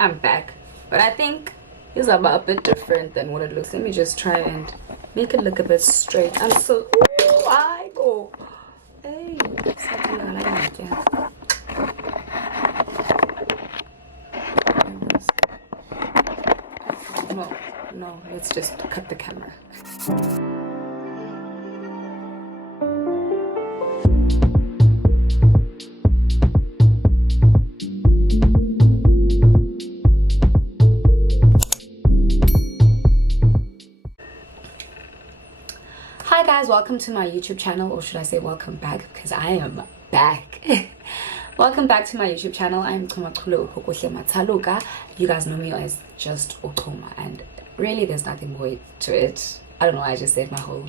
I'm back, but I think it's about a bit different than what it looks. Let me just try and make it look a bit straight. I'm so I go. Hey, no, let's just cut the camera. Hi guys, welcome to my YouTube channel, or should I say welcome back, because I am back. Welcome back to my YouTube channel. I'm Ccgrwm. You guys know me as just Okoma, and really there's nothing more to it. I don't know why I just said my whole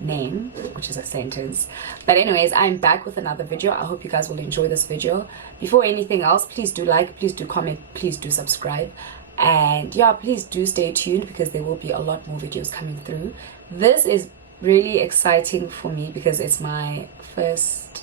name, which is a sentence. But anyways, I'm back with another video. I hope you guys will enjoy this video. Before anything else, please do like, please do comment, please do subscribe. And yeah, please do stay tuned because there will be a lot more videos coming through. This is really exciting for me because it's my first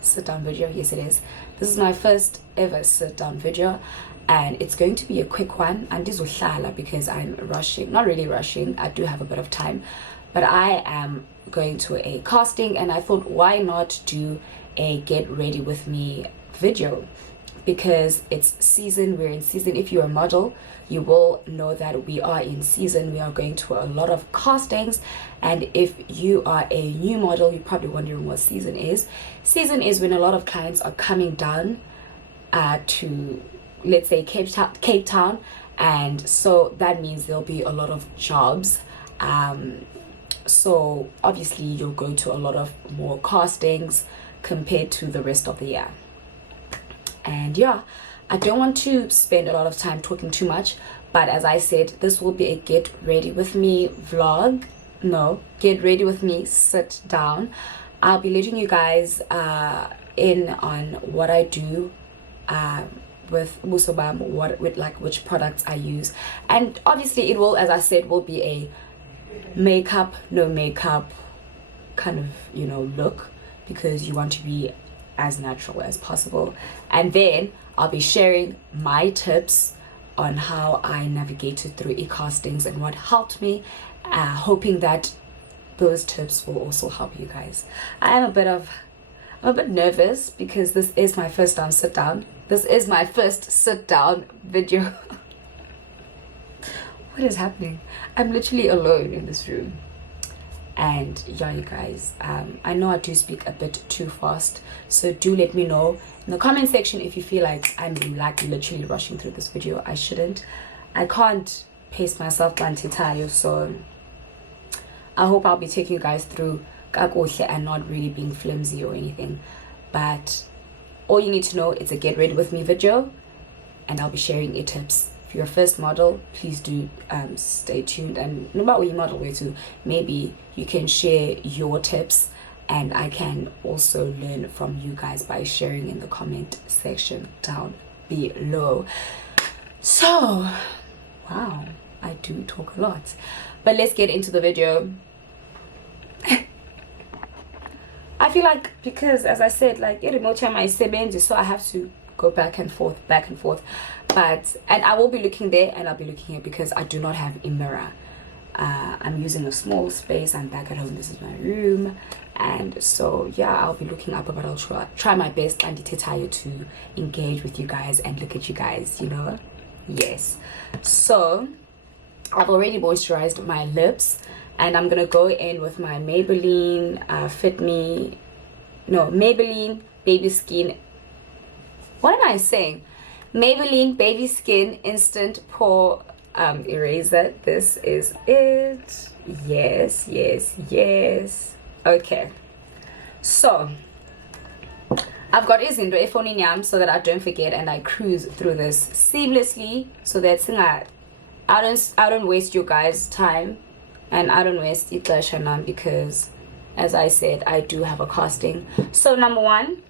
sit down video. Yes, it is. This is my first ever sit down video, and it's going to be a quick one. And this will because I'm rushing, not really rushing, I do have a bit of time, but I am going to a casting, and I thought, why not do a get ready with me video? Because it's season, we're in season. If you're a model, you will know that we are in season. We are going to a lot of castings, and if you are a new model, you're probably wondering what season is. Season is when a lot of clients are coming down to, let's say, Cape Town, and so that means there'll be a lot of jobs. So obviously you'll go to a lot of more castings compared to the rest of the year. And yeah, I don't want to spend a lot of time talking too much, but as I said, this will be a get ready with me vlog. No, get ready with me sit down. I'll be letting you guys in on what I do with Musobam, which products I use, and obviously it will, as I said, will be a makeup, no makeup kind of, you know, look, because you want to be as natural as possible. And then I'll be sharing my tips on how I navigated through e-castings and what helped me, hoping that those tips will also help you guys. I'm a bit nervous because this is my first time sit down. This is my first sit down video. What is happening? I'm literally alone in this room. And yeah, you guys, I know I do speak a bit too fast, so do let me know in the comment section if you feel like I'm like literally rushing through this video. I shouldn't. I can't pace myself tayo, so I hope I'll be taking you guys through and not really being flimsy or anything. But all you need to know, it's a get ready with me video, and I'll be sharing your tips. If you're a first model, please do stay tuned, and no matter what you model way to, maybe you can share your tips, and I can also learn from you guys by sharing in the comment section down below. So wow, I do talk a lot, but let's get into the video. I feel like, because as I said, like so I have to go back and forth, but and I will be looking there and I'll be looking here because I do not have a mirror. I'm using a small space. I'm back at home. This is my room, and so yeah, I'll be looking up, but I'll try my best and to engage with you guys and look at you guys, you know. Yes, so I've already moisturized my lips, and I'm gonna go in with my Maybelline Maybelline Baby Skin. What am I saying? Maybelline Baby Skin Instant Pore Eraser. This is it. Yes. Okay. So I've got izinto efonini yam so that I don't forget and I cruise through this seamlessly, so that I don't waste you guys' time and I don't waste ixesha because, as I said, I do have a casting. So number one,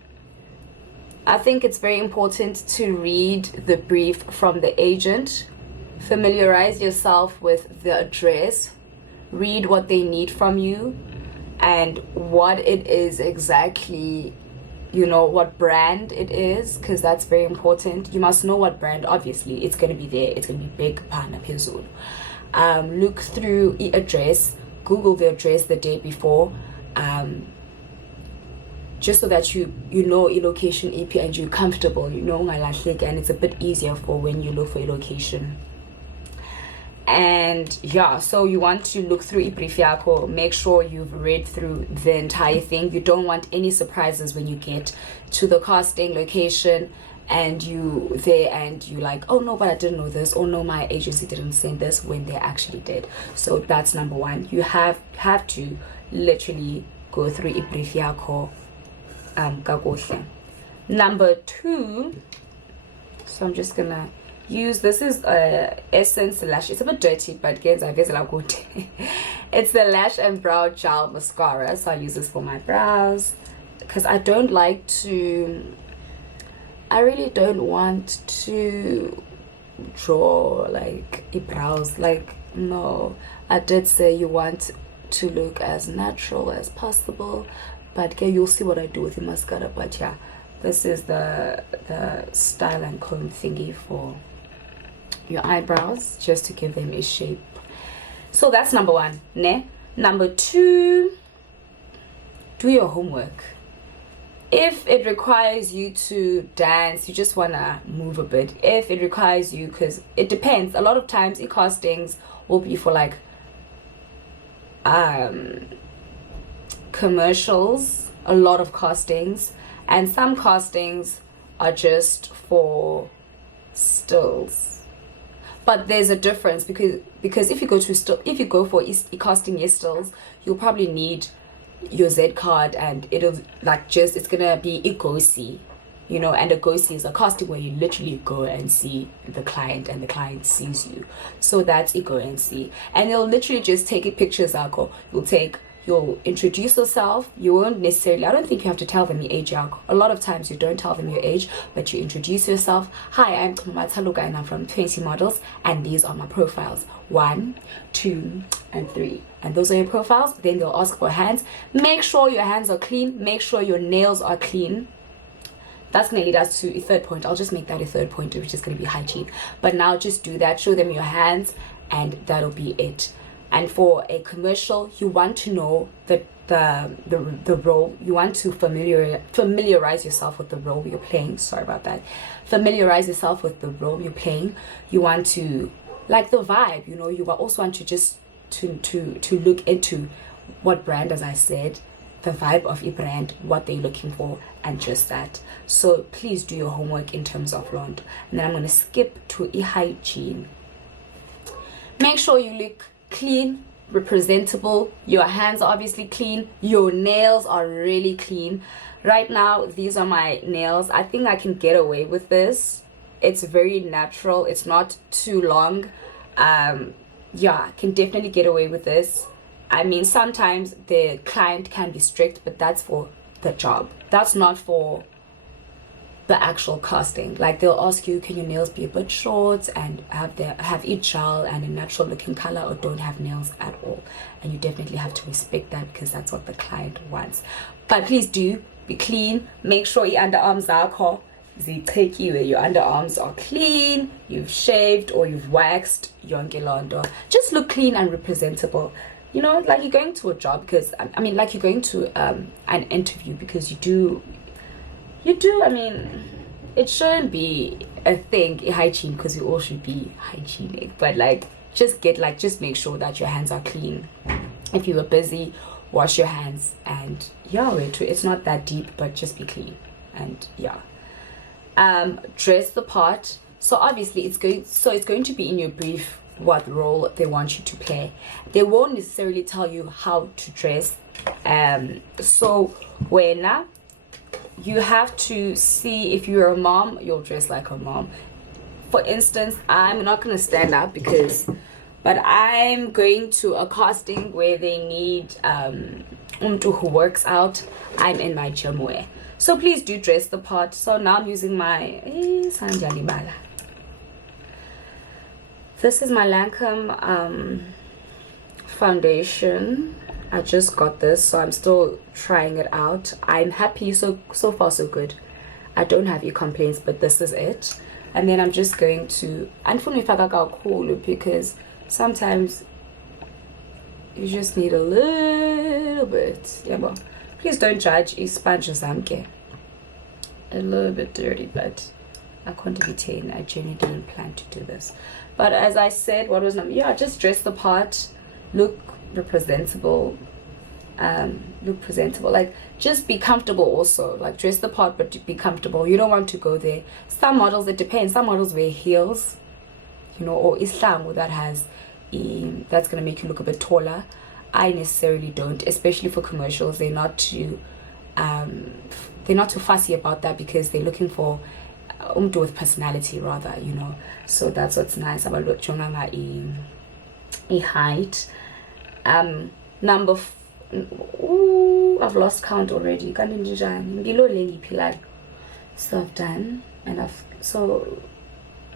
I think it's very important to read the brief from the agent. Familiarize yourself with the address. Read what they need from you and what it is exactly you know what brand it is, because that's very important. You must know what brand. Obviously it's going to be there, it's going to be big pana phezulu. Look through the address, Google the address the day before, just so that you know a location EP and you're comfortable, you know, and it's a bit easier for when you look for a location. And yeah, so you want to look through brief yako, make sure you've read through the entire thing. You don't want any surprises when you get to the casting location and you there and you like, oh no, but I didn't know this, oh no, my agency didn't send this, when they actually did. So that's number one. You have to literally go through brief yako kakuhle. Number two, so I'm just gonna use, this is Essence Lash. It's a bit dirty, but it's the Lash and Brow Gel Mascara. So I use this for my brows because I really don't want to draw like eyebrows. Like, no, I did say you want to look as natural as possible, but okay, you'll see what I do with the mascara. But yeah, this is the style and comb thingy for your eyebrows, just to give them a shape. So that's number one, ne? Number two, do your homework. If it requires you to dance, you just wanna move a bit. If it requires you, because it depends, a lot of times castings will be for like commercials, a lot of castings, and some castings are just for stills. But there's a difference, because if you go for casting your stills, you'll probably need your Z card, and it'll like it's gonna be a go-see, you know. And a go-see is a casting where you literally go and see the client and the client sees you. So that's a go and see, and they'll literally just take pictures. You'll introduce yourself. You won't necessarily, I don't think you have to tell them your age. A lot of times you don't tell them your age, but you introduce yourself. Hi, I'm Ccgrwm and I'm from 20 Models, and these are my profiles 1, 2, and 3. And those are your profiles. Then they'll ask for hands. Make sure your hands are clean. Make sure your nails are clean. That's going to lead us to a third point. I'll just make that a third point, which is going to be hygiene. But now just do that. Show them your hands, and that'll be it. And for a commercial, you want to know the role. You want to familiarize yourself with the role you're playing. Sorry about that. Familiarize yourself with the role you're playing. You want to like the vibe. You know, you also want to just to look into what brand, as I said, the vibe of a brand, what they're looking for, and just that. So please do your homework in terms of blonde. And then I'm going to skip to a hygiene. Make sure you look clean, representable. Your hands are obviously clean. Your nails are really clean. Right now, these are my nails. I think I can get away with this. It's very natural. It's not too long. Yeah, I can definitely get away with this. I mean, sometimes the client can be strict, but that's for the job. That's not for the actual casting. Like, they'll ask you, can your nails be a bit short and have each gel and a natural looking color, or don't have nails at all. And you definitely have to respect that, because that's what the client wants. But please do be clean. Make sure your underarms are where your underarms are clean, you've shaved or you've waxed your ngelondo. Just look clean and representable. You know, like you're going to a job, because I mean, like you're going to an interview, because you do, I mean, it shouldn't be a thing, a hygiene, because we all should be hygienic, but like, just make sure that your hands are clean. If you were busy, wash your hands, and yeah, it's not that deep, but just be clean. And yeah, dress the part. So obviously it's going to be in your brief what role they want you to play. They won't necessarily tell you how to dress. So when you have to see, if you're a mom, you'll dress like a mom. For instance, I'm not going to stand up but I'm going to a casting where they need who works out. I'm in my gym wear. So please do dress the part. So now I'm using my this is my Lancome foundation. I just got this, so I'm still trying it out. I'm happy, so far so good. I don't have any complaints, but this is it. And then I'm just going to, and for me cool, because sometimes you just need a little bit. Yeah, well, please don't judge. It's sponges, a little bit dirty, but I can't retain. I genuinely didn't plan to do this. But as I said, what was number? Yeah, just dress the part, look presentable. Look presentable, like just be comfortable also, like dress the part but be comfortable. You don't want to go there. Some models, it depends, some models wear heels, you know, or islam that has that's going to make you look a bit taller. I necessarily don't, especially for commercials. They're not too fussy about that, because they're looking for with personality rather, you know. So that's what's nice about a height. Number ooh, I've lost count already. So I've done, and so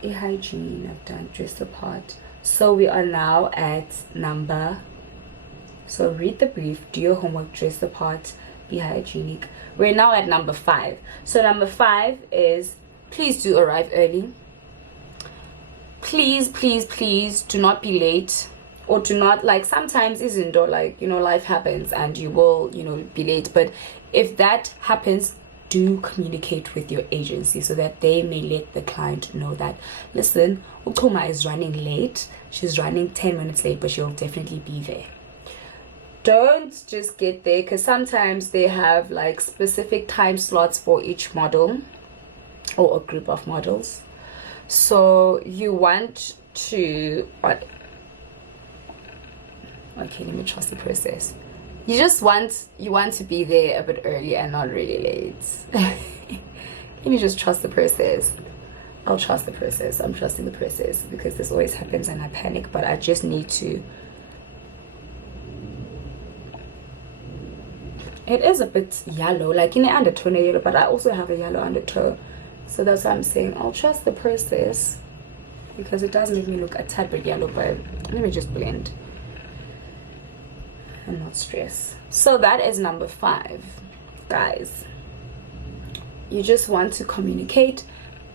a hygiene, I've done dress apart. So we are now at number, so read the brief, do your homework, dress apart, be hygienic. We're now at number 5. So number 5 is, please do arrive early. Please do not be late. Or do not, like, sometimes isn't, or like, you know, life happens and you will, you know, be late. But if that happens, do communicate with your agency so that they may let the client know that, listen, Ukoma is running late. She's running 10 minutes late, but she'll definitely be there. Don't just get there, because sometimes they have like specific time slots for each model or a group of models. So you want to... Okay, let me trust the process. You want to be there a bit early and not really late. Let me just trust the process. I'll trust the process. I'm trusting the process, because this always happens and I panic, but I just need to. It is a bit yellow, like in the undertone yellow, but I also have a yellow undertone. So that's why I'm saying I'll trust the process, because it does make me look a tad bit yellow, but let me just blend and not stress. So that is number 5, guys. You just want to communicate,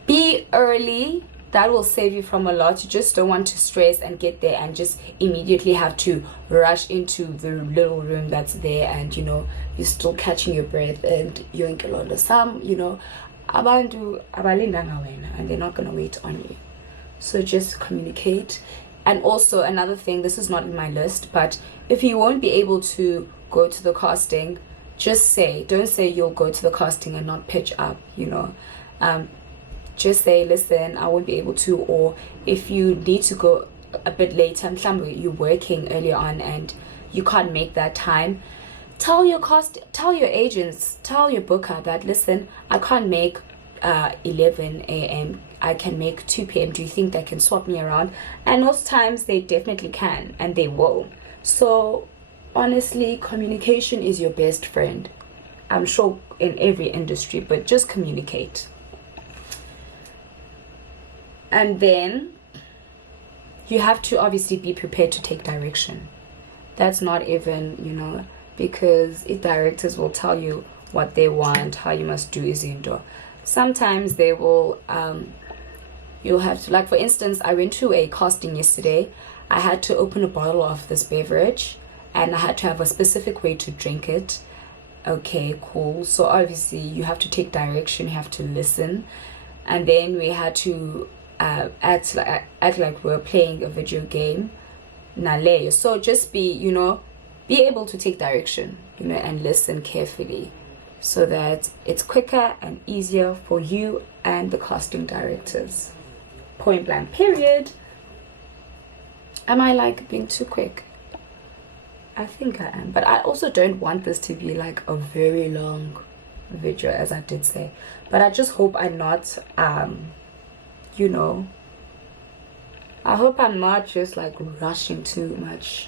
be early. That will save you from a lot. You just don't want to stress and get there and just immediately have to rush into the little room that's there, and you know, you're still catching your breath and you're in some, you know, abantu abalindanga wena, and they're not gonna wait on you. So just communicate. And also another thing, this is not in my list, but if you won't be able to go to the casting, just say, don't say you'll go to the casting and not pitch up, you know. Just say, listen, I won't be able to. Or if you need to go a bit later, you're working earlier on and you can't make that time, tell your agents, tell your booker that, listen, I can't make 11 a.m. I can make 2 p.m. Do you think they can swap me around? And most times they definitely can, and they will. So honestly, communication is your best friend. I'm sure in every industry, but just communicate. And then you have to obviously be prepared to take direction. That's not even, you know, because directors will tell you what they want, how you must do is indoor. Sometimes they will you'll have to, like, for instance, I went to a casting yesterday. I had to open a bottle of this beverage and I had to have a specific way to drink it. Okay, cool. So obviously you have to take direction, you have to listen. And then we had to act like we're playing a video game. Nale. So just be, you know, be able to take direction, you know, and listen carefully, so that it's quicker and easier for you and the casting directors. Point blank, period. Am I like being too quick? I think I am, but I also don't want this to be like a very long video, as I did say. But I just hope I'm not you know, I hope I'm not just like rushing too much.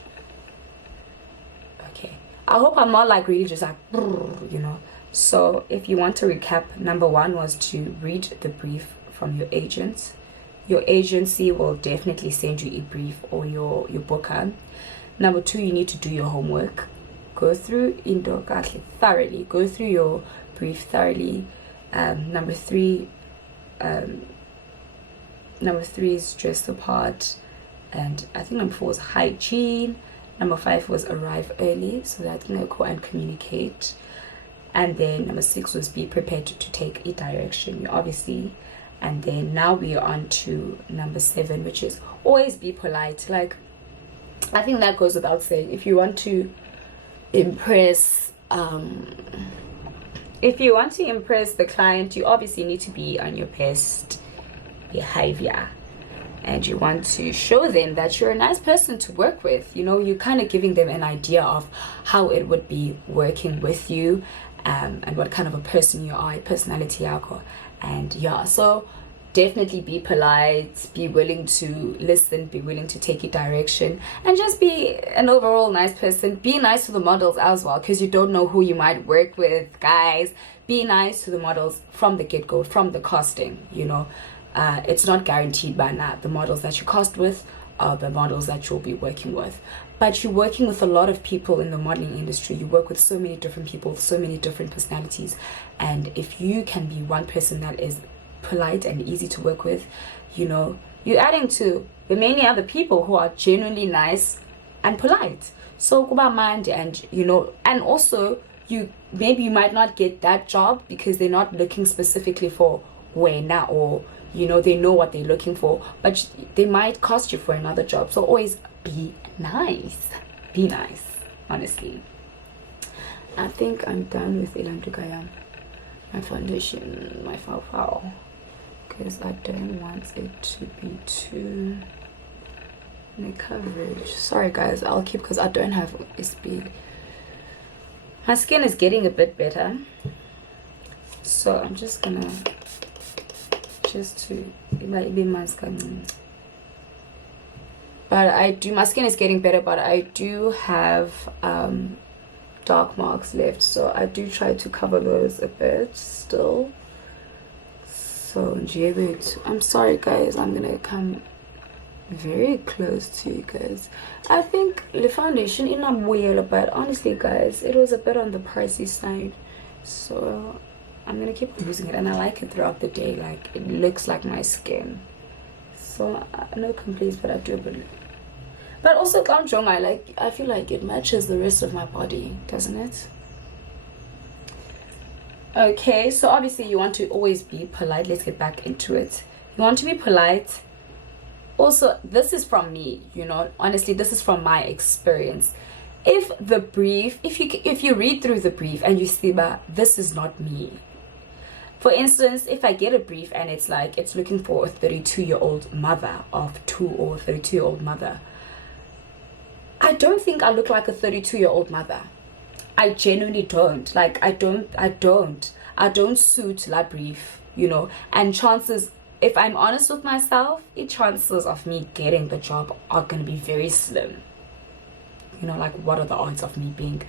Okay, I hope I'm not like really just like, you know. So if you want to recap, number 1 was to read the brief from your agent. Your agency will definitely send you a brief, or your booker. Number 2, you need to do your homework. go through into thoroughly, go through your brief thoroughly. Number three is dress the part, and I think number 4 was hygiene. Number 5 was arrive early, so that you know, go and communicate. And then number 6 was be prepared to take a direction, obviously. And then now we are on to number 7, which is always be polite. Like, I think that goes without saying. If you want to impress the client, you obviously need to be on your best behavior, and you want to show them that you're a nice person to work with. You know, you're kind of giving them an idea of how it would be working with you, and what kind of a person you are, personality yako. And yeah, so definitely be polite, be willing to listen, be willing to take a direction, and just be an overall nice person. Be nice to the models as well, because you don't know who you might work with, guys. Be nice to the models from the get-go, from the casting, you know. It's not guaranteed by now the models that you cast with are the models that you'll be working with, but you're working with a lot of people in the modeling industry. You work with so many different people, so many different personalities, and if you can be one person that is polite and easy to work with, you know, you're adding to the many other people who are genuinely nice and polite. So kuba mind, and you know, and also you might not get that job because they're not looking specifically for wena, or you know, they know what they're looking for, but they might cost you for another job. So always be nice, honestly. I think I'm done with Ilandukaya, my foundation, my foul, because I don't want it to be too the coverage. Sorry guys, I'll keep, because I don't have a speed. My skin is getting a bit better, so I'm just gonna but my skin is getting better, but I do have dark marks left, so I do try to cover those a bit still. So I'm sorry guys, I'm gonna come very close to you guys. I think the foundation in a way, but honestly guys, it was a bit on the pricey side, so I'm gonna keep on using it, and I like it throughout the day. Like, it looks like my skin, so no complaints, but I do believe. But also I feel like it matches the rest of my body, doesn't it? Okay, so obviously you want to always be polite. Let's get back into it. You want to be polite. Also, this is from me, you know, honestly, this is from my experience. If the brief, if you read through the brief and you see that this is not me. For instance, if I get a brief and it's like it's looking for a 32-year-old mother of 2, or a 32-year-old mother, I don't think I look like a 32-year-old mother. I genuinely don't. Like, I don't suit that brief, you know. And chances, if I'm honest with myself, the chances of me getting the job are going to be very slim. You know, like, what are the odds of me being,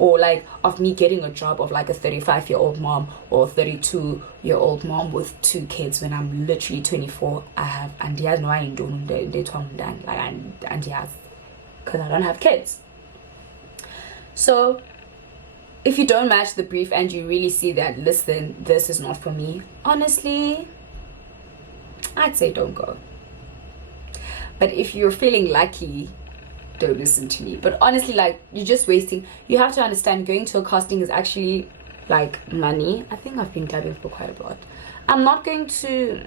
or like of me getting a job of like a 35-year-old mom or a 32-year-old mom with 2 kids when I'm literally 24. I have, and he has no I ain't doing they told me that, like, and he has, because I don't have kids. So if you don't match the brief and you really see that, listen, this is not for me, honestly, I'd say don't go. But if you're feeling lucky, don't listen to me. But honestly, like, you're just wasting. You have to understand, going to a casting is actually like money. I think I've been dabbing for quite a lot. I'm not going to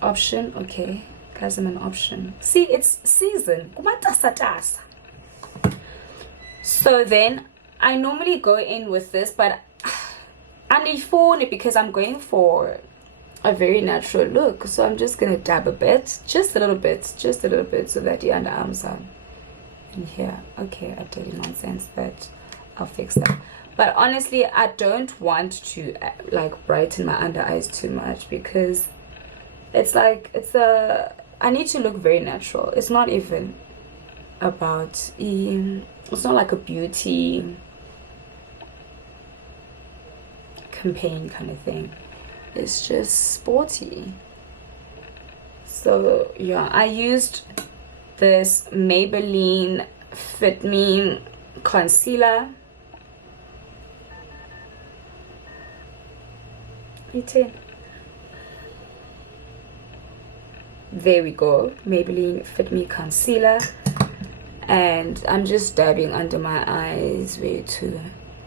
option. Okay guys, I'm an option. See, it's season. So then I normally go in with this, but I need for it because I'm going for a very natural look. So I'm just gonna dab a bit, just a little bit, so that the underarms are in here. Okay, I did nonsense, but I'll fix that. But honestly, I don't want to like brighten my under eyes too much, because it's like I need to look very natural. It's not even about it's not like a beauty campaign kind of thing. It's just sporty. So yeah, I used this Maybelline Fit Me concealer. 18. There we go, Maybelline Fit Me concealer, and I'm just dabbing under my eyes way too,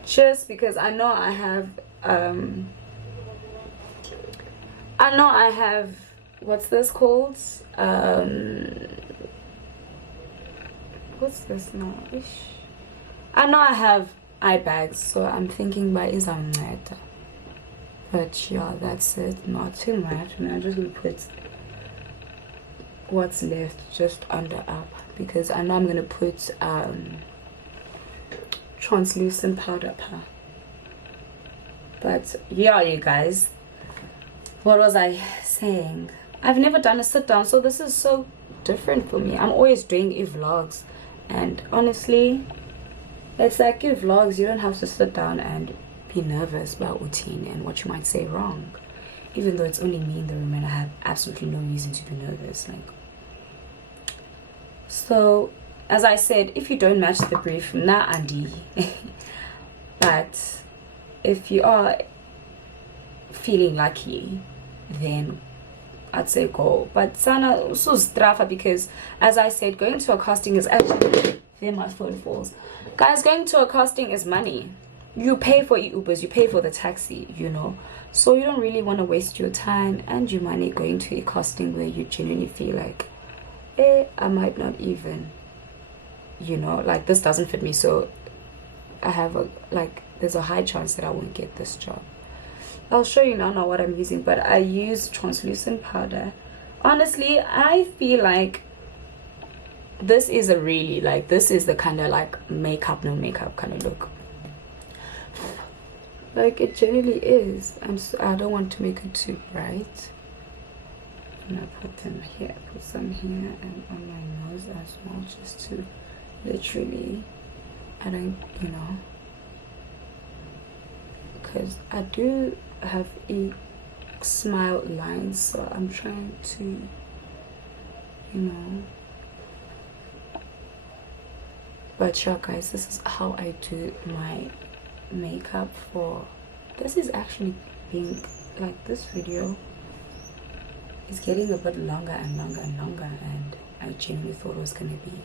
just because I know I have what's this called, what's this now? I know I have eye bags, so I'm thinking by izamnceda. But yeah, that's it, not too much. I mean, I'm just gonna put what's left just under up, because I know I'm gonna put translucent powder. But yeah, you guys, what was I saying? I've never done a sit down, so this is so different for me. I'm always doing vlogs, and honestly, it's like vlogs, you don't have to sit down and be nervous about routine and what you might say wrong, even though it's only me in the room and I have absolutely no reason to be nervous. Like, so as I said, if you don't match the brief, nah Andy. But if you are feeling lucky, then I'd say go. But sana usustrafa, because as I said, going to a casting is actually, there my phone falls, guys, going to a casting is money. You pay for Ubers, you pay for the taxi, you know, so you don't really want to waste your time and your money going to a casting where you genuinely feel like, I might not even, you know, like, this doesn't fit me, so I have there's a high chance that I won't get this job. I'll show you now what I'm using, but I use translucent powder. Honestly, I feel like this is a really, this is the kind of makeup, no makeup kind of look. Like, it generally is. I don't want to make it too bright. I'm gonna put them here, put some here, and on my nose as well, just to literally, I don't, you know, because I do have a smile line, so I'm trying to, you know. But yeah, guys, this is how I do my makeup for, this is actually being, this video is getting a bit longer and longer and longer, and I genuinely thought it was gonna be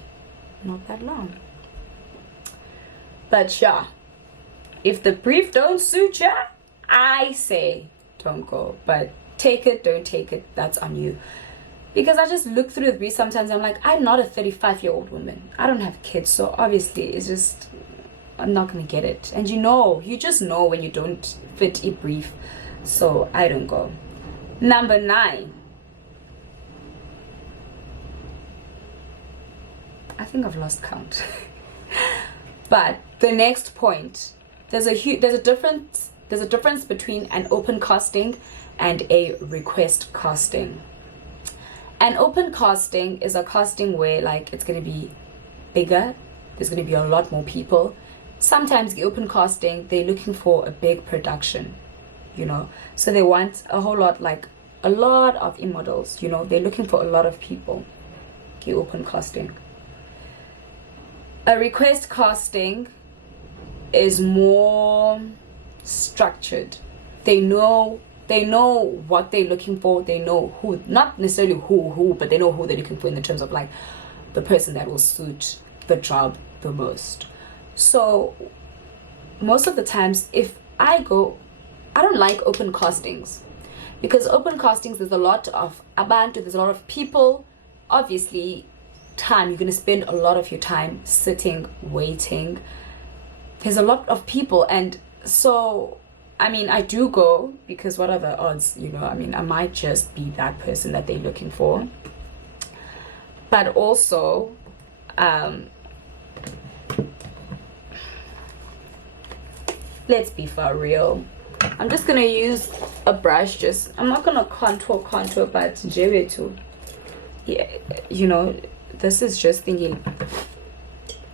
not that long. But yeah, if the brief don't suit ya, I say don't go. But take it, don't take it, that's on you. Because I just look through the brief sometimes, I'm like, I'm not a 35-year-old woman, I don't have kids, so obviously it's just, I'm not gonna get it. And you just know when you don't fit a brief, so I don't go. Number 9, I think I've lost count. But the next point, there's a difference between an open casting and a request casting. An open casting is a casting where it's going to be bigger, there's going to be a lot more people. Sometimes the open casting, they're looking for a big production, you know, so they want a whole lot, a lot of models, you know, they're looking for a lot of people. The open casting. A request casting is more structured. They know what they're looking for. They know who, not necessarily who, but they know who they're looking for in the terms of the person that will suit the job the most. So most of the times, if I go, I don't like open castings, because open castings, there's a lot of abantu, there's a lot of people, obviously time, you're going to spend a lot of your time sitting, waiting, there's a lot of people. And so I mean, I do go because what are the odds, you know, I mean, I might just be that person that they're looking for. But also let's be for real, I'm just gonna use a brush, I'm not gonna contour, but too, yeah, you know, this is just thinking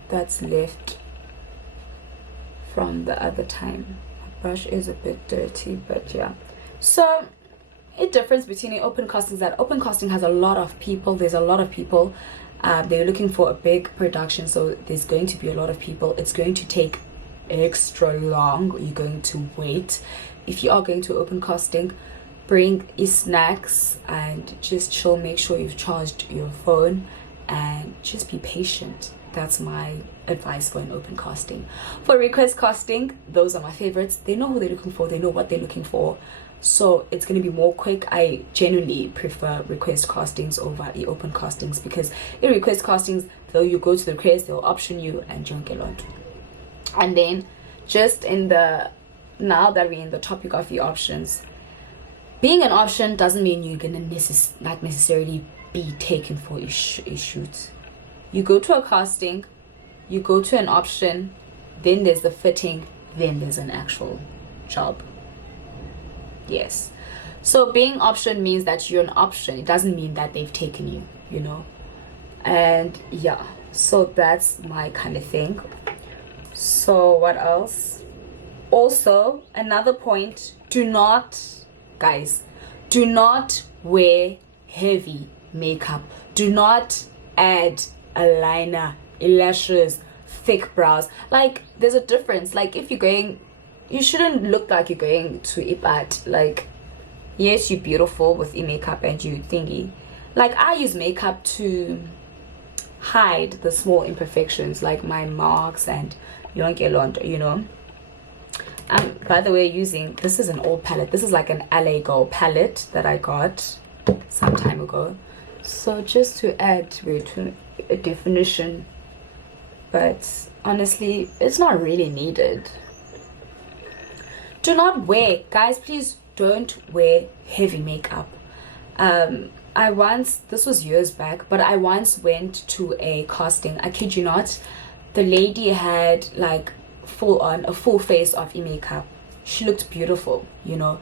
that's left from the other time. My brush is a bit dirty, but yeah. So a difference between an open casting is that open casting has a lot of people, there's a lot of people, They're looking for a big production, so there's going to be a lot of people. It's going to take extra long. You're going to wait. If you are going to open casting, bring your snacks and just chill. Make sure you've charged your phone and just be patient. That's my advice for an open casting. For request casting, those are my favorites. They know who they're looking for, they know what they're looking for, so it's going to be more quick. I genuinely prefer request castings over the open castings, because in request castings, though, you go to the request, they'll option you and you don't get on. And then just in the, now that we're in the topic of the options, being an option doesn't mean you're gonna necessarily be taken for a shoot. You go to a casting, you go to an option, then there's the fitting, then there's an actual job. Yes. So being option means that you're an option. It doesn't mean that they've taken you, you know. And yeah, so that's my kind of thing. So what else? Also, another point, do not, guys, do not wear heavy makeup. Do not add eyeliner, eyelashes, thick brows. Like, there's a difference. Like, if you're going, you shouldn't look like you're going to Ipat. Like, yes, you're beautiful with e makeup and you thingy. Like, I use makeup to hide the small imperfections, like my marks and yonke, you know. By the way, using, this is an old palette. This is like an LA Girl palette that I got some time ago. So just to add to a definition, but honestly, it's not really needed. Do not wear, guys, please don't wear heavy makeup. I once, this was years back, but I once went to a casting. I kid you not, the lady had like a full face of e-makeup. She looked beautiful, you know,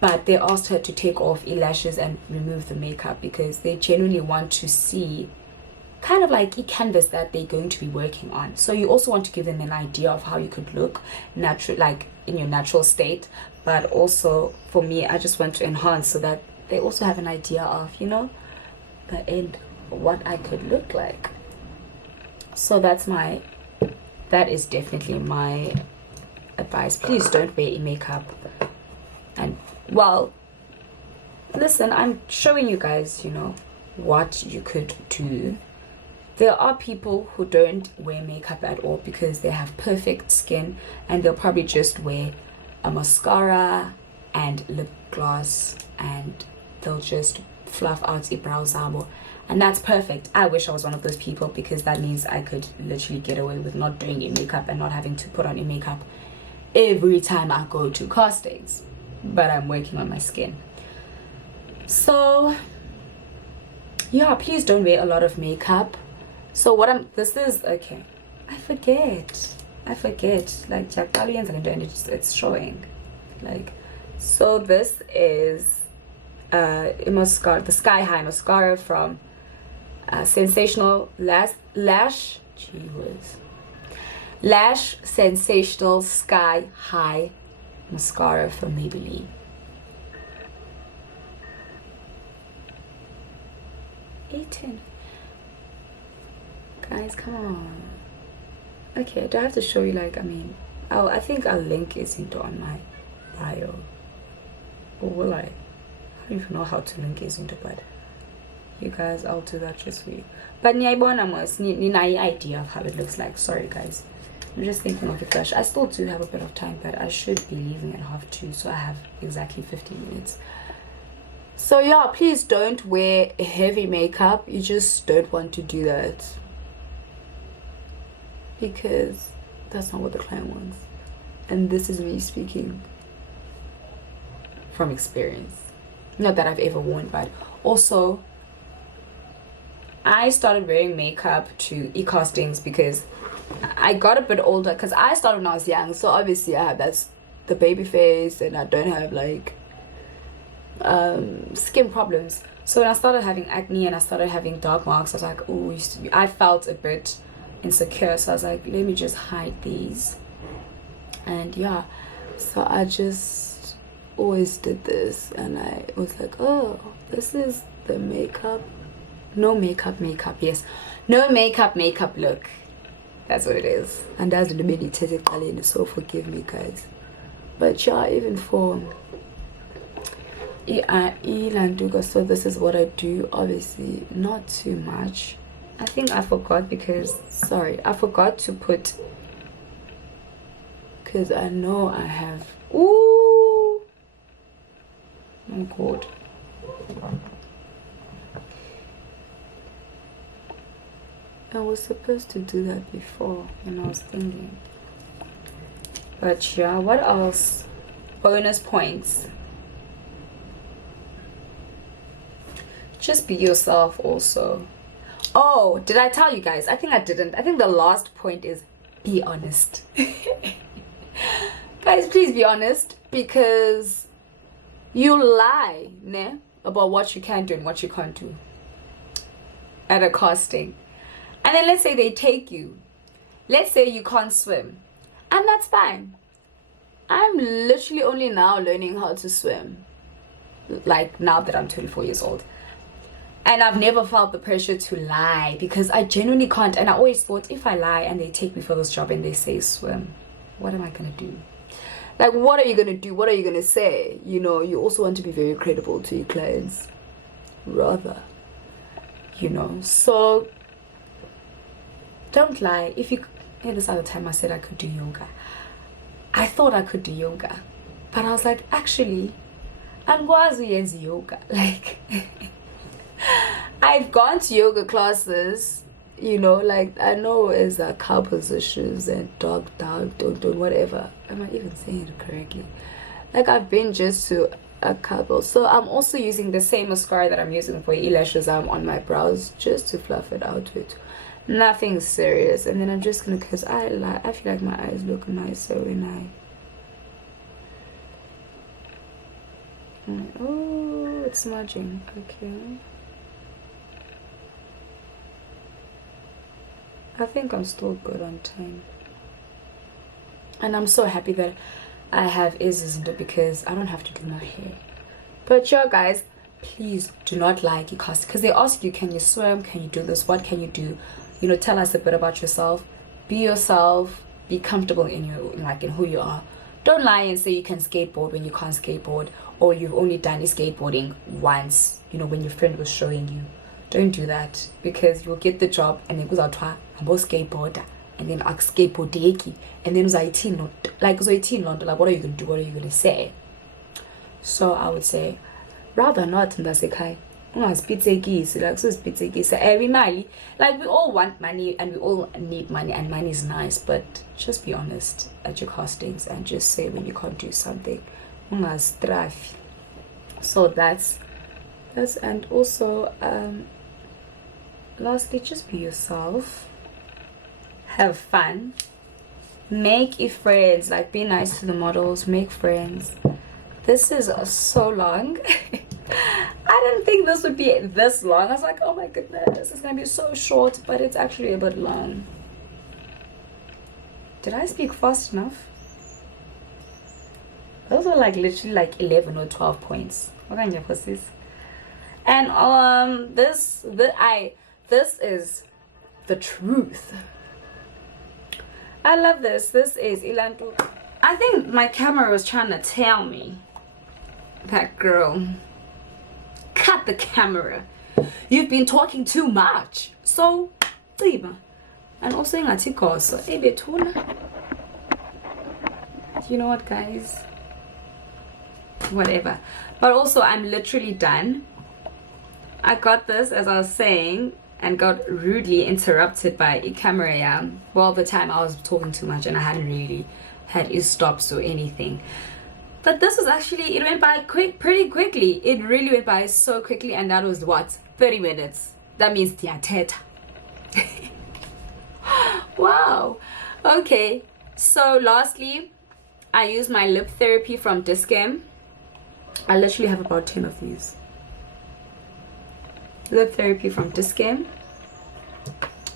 but they asked her to take off eyelashes and remove the makeup because they genuinely want to see kind of like a canvas that they're going to be working on. So you also want to give them an idea of how you could look natural, like in your natural state. But also for me, I just want to enhance so that they also have an idea of, you know, the end, what I could look like. So that is definitely my advice. Please don't wear makeup. And well, listen, I'm showing you guys, you know, what you could do. There are people who don't wear makeup at all because they have perfect skin and they'll probably just wear a mascara and lip gloss and they'll just fluff out the brows, and that's perfect. I wish I was one of those people because that means I could literally get away with not doing a makeup and not having to put on a makeup every time I go to castings. But I'm working on my skin. So yeah, please don't wear a lot of makeup. So okay, I forget like Jack Dalians and it's showing like, so this is a mascara, the Sky High mascara from Sensational Lash Sensational Sky High mascara from Maybelline. Guys, come on. Okay, do I have to show you, like, I mean, I think I'll link Izinto on my bio. Or will I? I don't even know how to link Izinto, but you guys, I'll do that just for you. But niyayibona mos, nina idea of how it looks like. Sorry guys, I'm just thinking of the flash. I still do have a bit of time, but I should be leaving at 2:30, so I have exactly 15 minutes. So yeah, please don't wear heavy makeup. You just don't want to do that because that's not what the client wants. And this is me speaking from experience. Not that I've ever worn, but also I started wearing makeup to e-castings because I got a bit older, because I started when I was young, so obviously I have the baby face and I don't have like skin problems. So when I started having acne and I started having dark marks, I was like, oh, I felt a bit insecure, so I was like, let me just hide these. And yeah, so I just always did this, and I was like, oh, this is the makeup No makeup, yes. No makeup look. That's what it is. And that's the many, so forgive me, guys. But yeah, even for Ilanduga, so this is what I do. Obviously, not too much. I think I forgot I forgot to put, because I know I have. Ooh, oh God. I was supposed to do that before, and I was thinking. But yeah, what else? Bonus points. Just be yourself also. Oh, did I tell you guys? I think I didn't. I think the last point is be honest. Guys, please be honest, because you lie, ne, about what you can do and what you can't do at a casting. And then let's say they take you. Let's say you can't swim. And that's fine. I'm literally only now learning how to swim. Like now that I'm 24 years old. And I've never felt the pressure to lie, because I genuinely can't. And I always thought, if I lie and they take me for this job and they say swim, what am I going to do? Like, what are you going to do? What are you going to say? You know, you also want to be very credible to your clients. Rather. You know, so don't lie. If you, this other time I said I could do yoga. I thought I could do yoga, but I was like, actually, angikwazi uyenza yoga. Like, I've gone to yoga classes, you know, like I know as cow positions and dog, don't, whatever. Am I even saying it correctly? Like, I've been just to a couple. So I'm also using the same mascara that I'm using for eyelashes on my brows, just to fluff it out with. Nothing serious. And then I'm just gonna, because I feel like my eyes look nicer when oh, it's smudging. Okay, I think I'm still good on time. And I'm so happy that I have Izzy's into, because I don't have to do my hair. But yeah, guys, please do not lie at your cast, because they ask you, can you swim, can you do this, what can you do? You know, tell us a bit about yourself. Be yourself. Be comfortable in in who you are. Don't lie and say you can skateboard when you can't skateboard, or you've only done skateboarding once, you know, when your friend was showing you. Don't do that, because you'll get the job and it goes out to a skateboarder, and then ask skateboardeki, and then like what are you gonna do? What are you gonna say? So I would say, rather not ndasekhaya. Every money, like, we all want money and we all need money, and money is nice, but just be honest at your castings and just say when you can't do something. So that's and also lastly, just be yourself, have fun, make friends, like be nice to the models, make friends. This is so long. I didn't think this would be this long. I was like, oh my goodness, it's gonna be so short, but it's actually a bit long. Did I speak fast enough? Those are like literally like 11 or 12 points. And this is the truth. I love this. This is Ilandu. I think my camera was trying to tell me, that girl, cut the camera. You've been talking too much. So, and also you know what, guys? Whatever. But also, I'm literally done. I got this, as I was saying, and got rudely interrupted by a camera. Well, the time I was talking too much and I hadn't really had stops or anything. But this was actually, it went by pretty quickly. It really went by so quickly, and that was what? 30 minutes. That means diateta. Wow. Okay. So lastly, I use my lip therapy from Ccgrwm. I literally have about 10 of these. Lip therapy from Ccgrwm.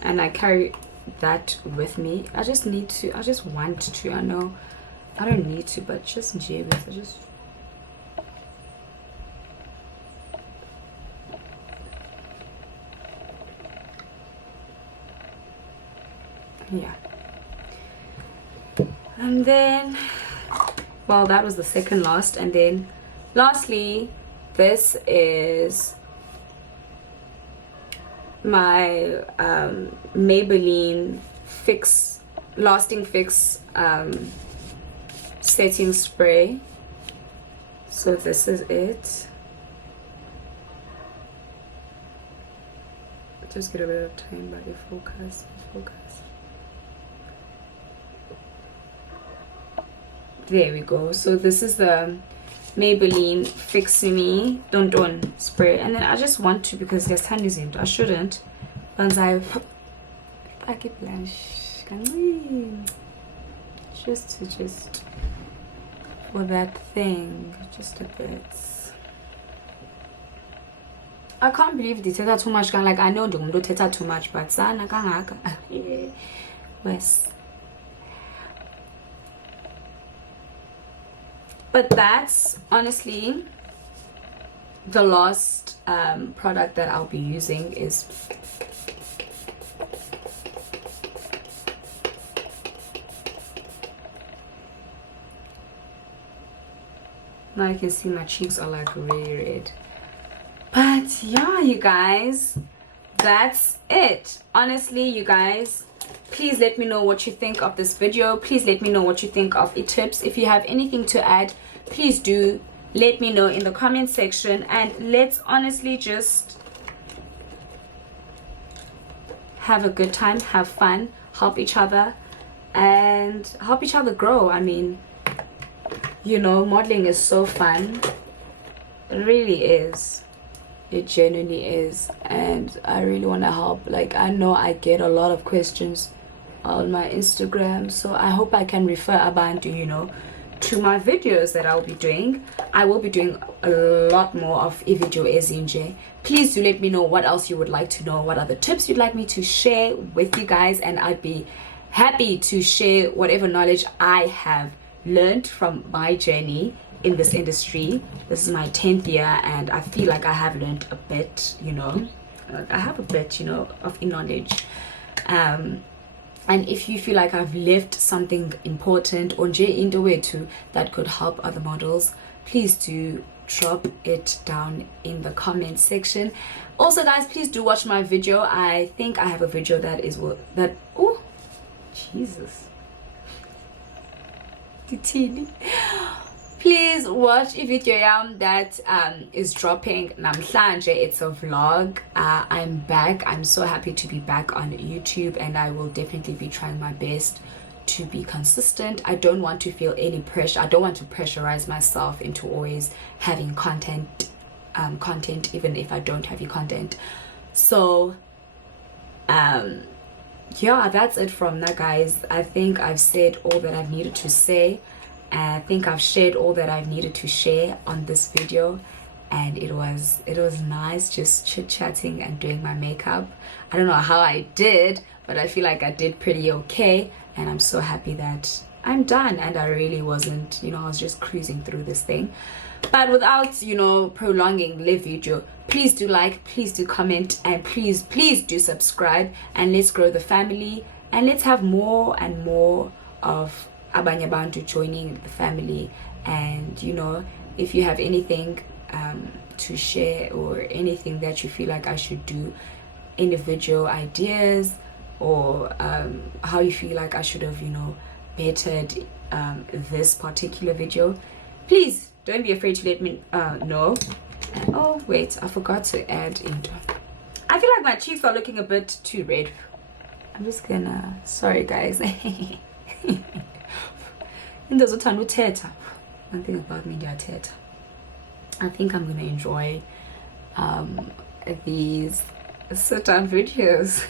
And I carry that with me. I just want to. I know I don't need to, but just enjoy it. yeah. And then, well, that was the second last. And then lastly, this is my Maybelline Lasting Fix setting spray. So this is it. Just get a bit of time, but focus. There we go. So this is the Maybelline Fix Me Don spray, and then I just want to, because there's tons in it, I shouldn't, but I get blush just for that thing, just a bit. I can't believe they teta too much. Like, I know they teta too much, but sana kangaka. Yes. But that's honestly the last product that I'll be using is now you can see my cheeks are like really red. But yeah, you guys, that's it. Honestly, you guys, please let me know what you think of this video. Please let me know what you think of the tips. If you have anything to add, please do let me know in the comment section, and let's honestly just have a good time, have fun, help each other, and help each other grow. I mean, you know, modeling is so fun. It really is. It genuinely is. And I really want to help. Like, I know I get a lot of questions on my Instagram, so I hope I can refer Abantu, you know, to my videos that I'll be doing. I will be doing a lot more of video ezinje. Please do let me know what else you would like to know, what other tips you'd like me to share with you guys, and I'd be happy to share whatever knowledge I have learned from my journey in this industry. This is my 10th year, and I feel like I have learned a bit, you know. I have a bit, you know, of knowledge. And if you feel like I've left something important or in the way too that could help other models, please do drop it down in the comment section. Also, guys, please do watch my video. I think I have a video that is that, oh Jesus, please watch a video that is dropping namhlanje. It's a vlog. I'm back. I'm so happy to be back on YouTube, and I will definitely be trying my best to be consistent. I don't want to feel any pressure. I don't want to pressurize myself into always having content even if I don't have your content. So yeah, that's it from that, guys. I think I've said all that I've needed to say. I think I've shared all that I've needed to share on this video, and it was nice just chit-chatting and doing my makeup. I don't know how I did, but I feel like I did pretty okay, and I'm so happy that I'm done. And I really wasn't, you know, I was just cruising through this thing. But without, you know, prolonging the video, please do like, please do comment, and please do subscribe, and let's grow the family, and let's have more and more of abanye bantu joining the family. And you know, if you have anything to share or anything that you feel like I should do, individual ideas, or how you feel like I should have, you know, bettered this particular video, please don't be afraid to let me know. And, oh wait, I forgot to add into. I feel like my cheeks are looking a bit too red. I'm just gonna, sorry guys. One thing about me, I think I'm gonna enjoy these sit-down videos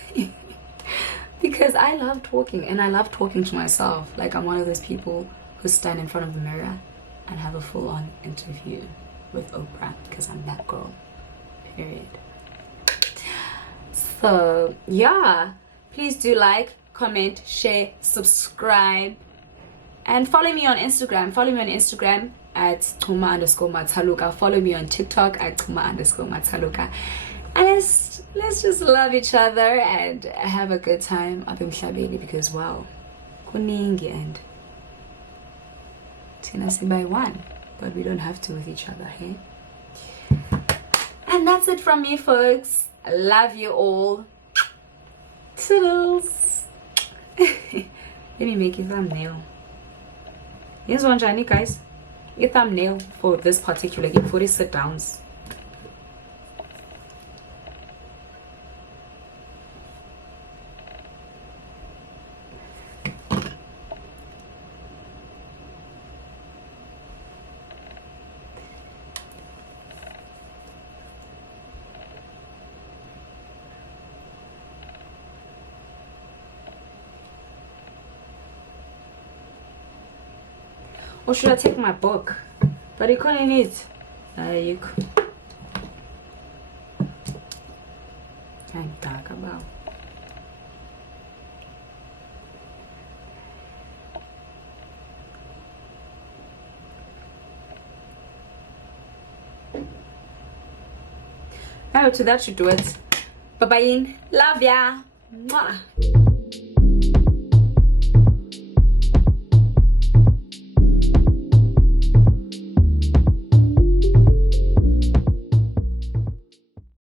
because I love talking, and I love talking to myself. Like, I'm one of those people who stand in front of the mirror and have a full-on interview with Oprah, because I'm that girl, period. So yeah, please do like, comment, share, subscribe, and follow me on Instagram. Follow me on Instagram at @Ccgrwm_Matsaluka. Follow me on TikTok at @Ccgrwm_Matsaluka. And let's just love each other and have a good time up in Mhlabeni, because wow, kuningi and Tina say by one, but we don't have to with each other, hey? And that's it from me, folks. I love you all. Toodles. Let me make a thumbnail. Here's one, Johnny, guys. A thumbnail for this particular game, for these sit downs. Or should I take my book? But you couldn't eat. You could. I'm dark about. Oh, so that should do it. Bye bye. Love ya. Mwah.